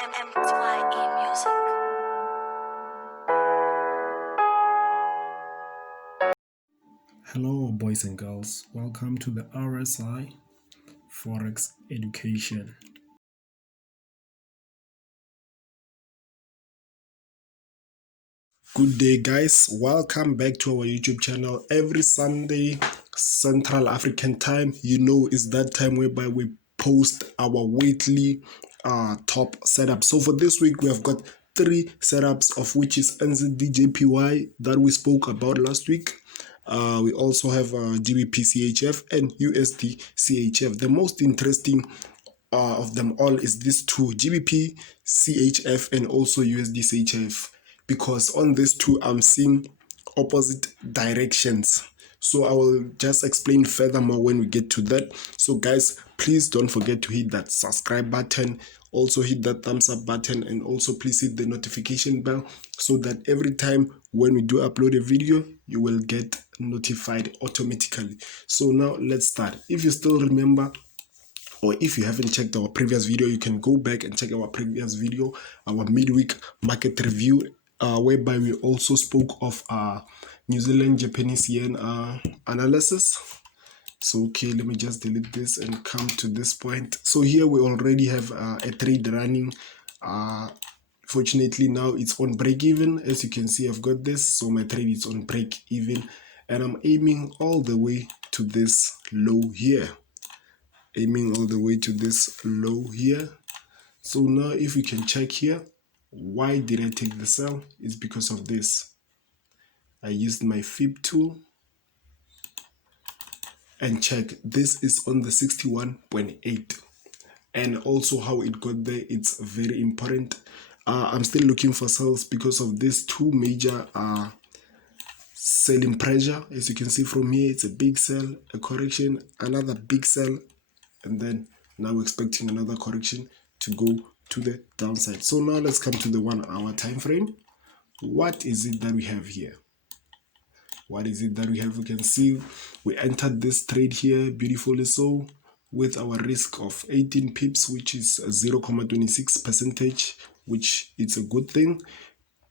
MTYE Music. Hello boys and girls, welcome to the RSI Forex Education. Good day guys, welcome back to our YouTube channel. Every Sunday Central African time, is that time whereby we post our weekly top setup. So for this week we have got 3 setups, of which is NZDJPY that we spoke about last week. We also have GBPCHF and USDCHF. The most interesting of them all is these two, GBPCHF and also USDCHF, because on these two I'm seeing opposite directions. So I will just explain furthermore when we get to that. So guys, please don't forget to hit that subscribe button, also hit that thumbs up button, and also please hit the notification bell so that every time when we do upload a video you will get notified automatically. So now let's start. If you still remember, or if you haven't checked our previous video, you can go back and check our previous video, our midweek market review, whereby we also spoke of New Zealand Japanese yen analysis. So okay, let me just delete this and come to this point. So here we already have a trade running. Fortunately now it's on break even. As you can see, I've got this, so my trade is on break even, and I'm aiming all the way to this low here. So now if we can check here, why did I take the sell? It's because of this. I used my fib tool and check, this is on the 61.8, and also how it got there, it's very important. I'm still looking for sells because of these two major selling pressure. As you can see from here, it's a big sell, a correction, another big sell, and then now we're expecting another correction to go to the downside. So now let's come to the 1 hour time frame. What is it that we have here? We can see we entered this trade here beautifully so, with our risk of 18 pips, which is 0.26%, which is a good thing.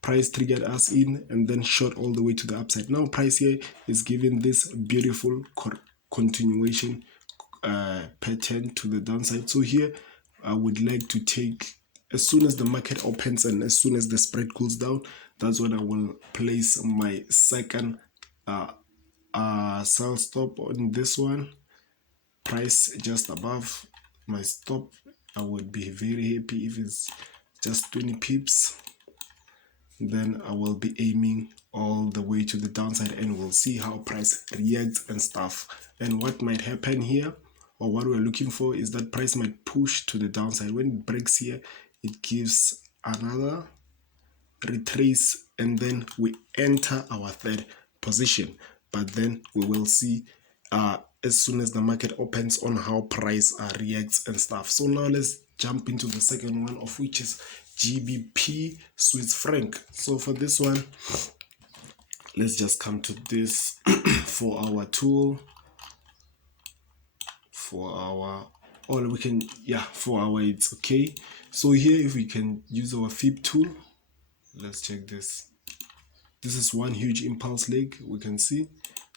Price triggered us in and then shot all the way to the upside. Now price here is giving this beautiful continuation pattern to the downside. So here I would like to take, as soon as the market opens and as soon as the spread cools down, that's when I will place my second sell stop on this one. Price just above my stop, I would be very happy if it's just 20 pips. Then I will be aiming all the way to the downside, and we'll see how price reacts and stuff. And what might happen here, or what we're looking for, is that price might push to the downside. When it breaks here, it gives another retrace, and then we enter our third position. But then we will see as soon as the market opens on how price reacts and stuff. So now let's jump into the second one, of which is GBP Swiss franc. So for this one, let's just come to this for our tool, for our it's okay. So here, if we can use our fib tool, let's check this. This is one huge impulse leg, we can see.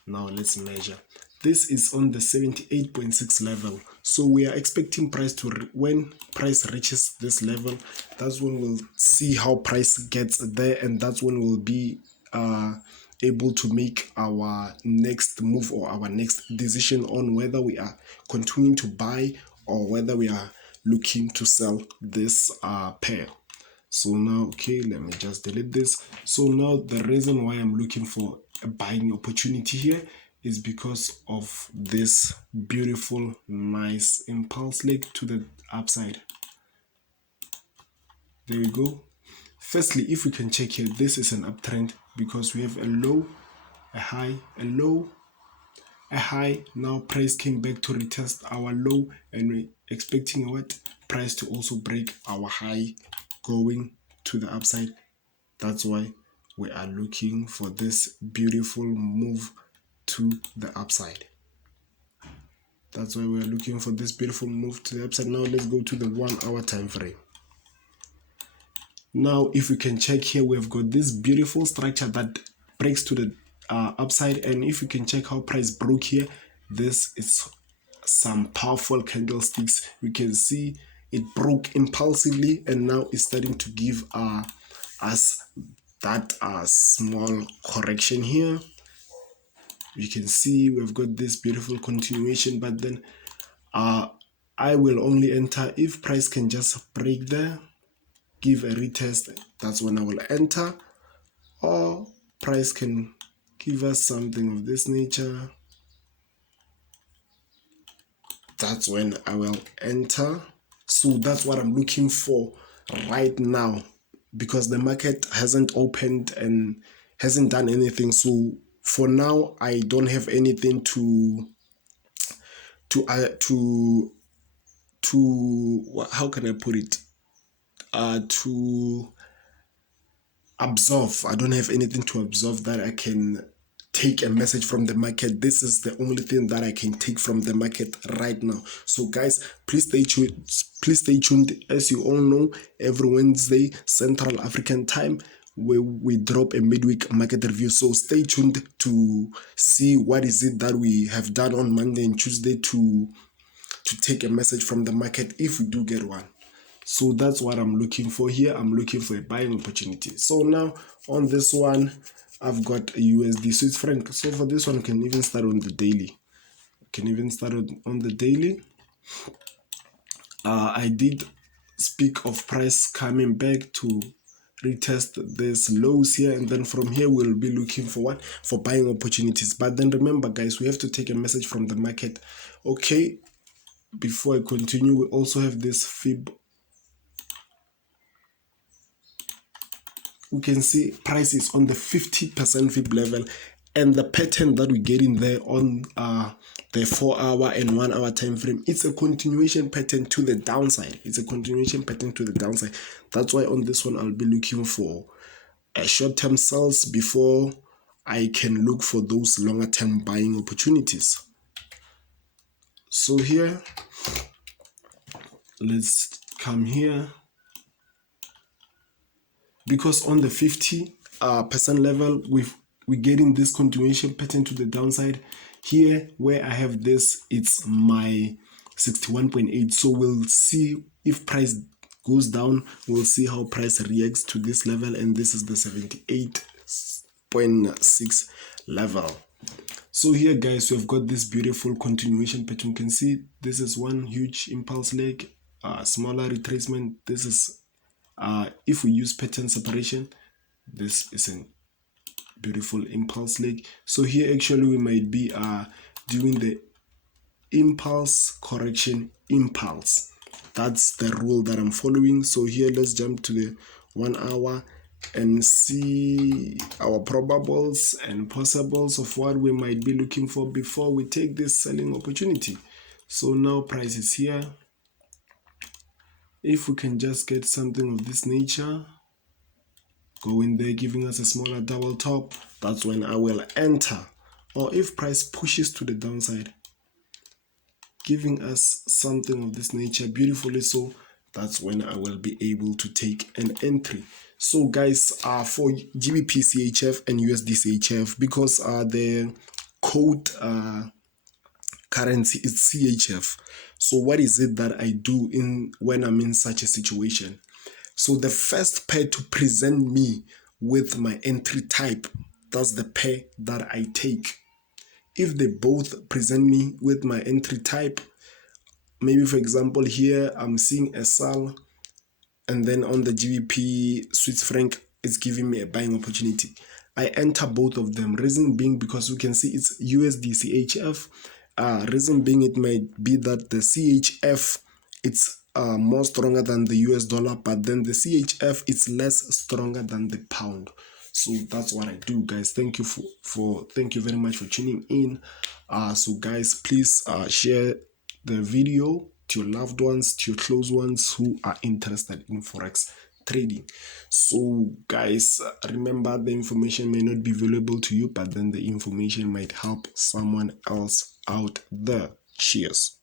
Now let's measure. This is on the 78.6 level. So we are expecting price to, when price reaches this level, that's when we'll see how price gets there, and that's when we'll be able to make our next move or our next decision on whether we are continuing to buy or whether we are looking to sell this pair. So now, okay, let me just delete this. So now the reason why I'm looking for a buying opportunity here is because of this beautiful, nice impulse leg to the upside. There we go. Firstly, if we can check here, this is an uptrend because we have a low, a high, a low, a high. Now price came back to retest our low, and we're expecting what? Price to also break our high, going to the upside. That's why we are looking for this beautiful move to the upside. Now let's go to the 1 hour time frame. Now if we can check here, we've got this beautiful structure that breaks to the upside, and if you can check how price broke here, this is some powerful candlesticks. We can see it broke impulsively and now it's starting to give us that small correction here. You can see we've got this beautiful continuation, but then I will only enter if price can just break there, give a retest. That's when I will enter, or price can give us something of this nature. That's when I will enter. So that's what I'm looking for right now, because the market hasn't opened and hasn't done anything. So for now, I don't have anything to how can I put it, to absorb. I don't have anything to absorb that I can take a message from the market. This is the only thing that I can take from the market right now. So guys, please stay tuned. Please stay tuned. As you all know, every Wednesday Central African time we drop a midweek market review. So stay tuned to see what is it that we have done on Monday and Tuesday to take a message from the market if we do get one. So that's what I'm looking for here. I'm looking for a buying opportunity. So now on this one, I've got a USD Swiss franc. So for this one, I can even start on the daily. On the daily. I did speak of price coming back to retest this lows here, and then from here we'll be looking for what? For buying opportunities. But then remember guys, we have to take a message from the market. Okay, before I continue, we also have this fib. We can see price is on the 50% fib level, and the pattern that we get in there on the 4 hour and 1 hour time frame, it's a continuation pattern to the downside. That's why on this one I'll be looking for a short-term sells before I can look for those longer term buying opportunities. So here, let's come here, because on the 50% level we're getting this continuation pattern to the downside. Here where I have this, it's my 61.8. so we'll see if price goes down, we'll see how price reacts to this level, and this is the 78.6 level. So here guys, we've got this beautiful continuation pattern. You can see this is one huge impulse leg, smaller retracement. This is if we use pattern separation, this is a beautiful impulse leg. So here actually we might be doing the impulse correction impulse. That's the rule that I'm following. So here let's jump to the 1 hour and see our probables and possibles of what we might be looking for before we take this selling opportunity. So now price is here. If we can just get something of this nature, go in there giving us a smaller double top, that's when I will enter. Or if price pushes to the downside, giving us something of this nature beautifully, so that's when I will be able to take an entry. So guys, for GBPCHF and USDCHF, because the code currency is CHF. So what is it that I do when I'm in such a situation? So the first pair to present me with my entry type, that's the pair that I take. If they both present me with my entry type, maybe for example here I'm seeing a sell, and then on the GBP Swiss franc it's giving me a buying opportunity, I enter both of them. Reason being, because we can see it's USDCHF. Reason being, it might be that the CHF it's more stronger than the US dollar, but then the CHF it's less stronger than the pound. So that's what I do, guys. Thank you thank you very much for tuning in. So guys, please share the video to your loved ones, to your close ones who are interested in forex trading. So guys, remember, the information may not be valuable to you, but then the information might help someone else out there. Cheers.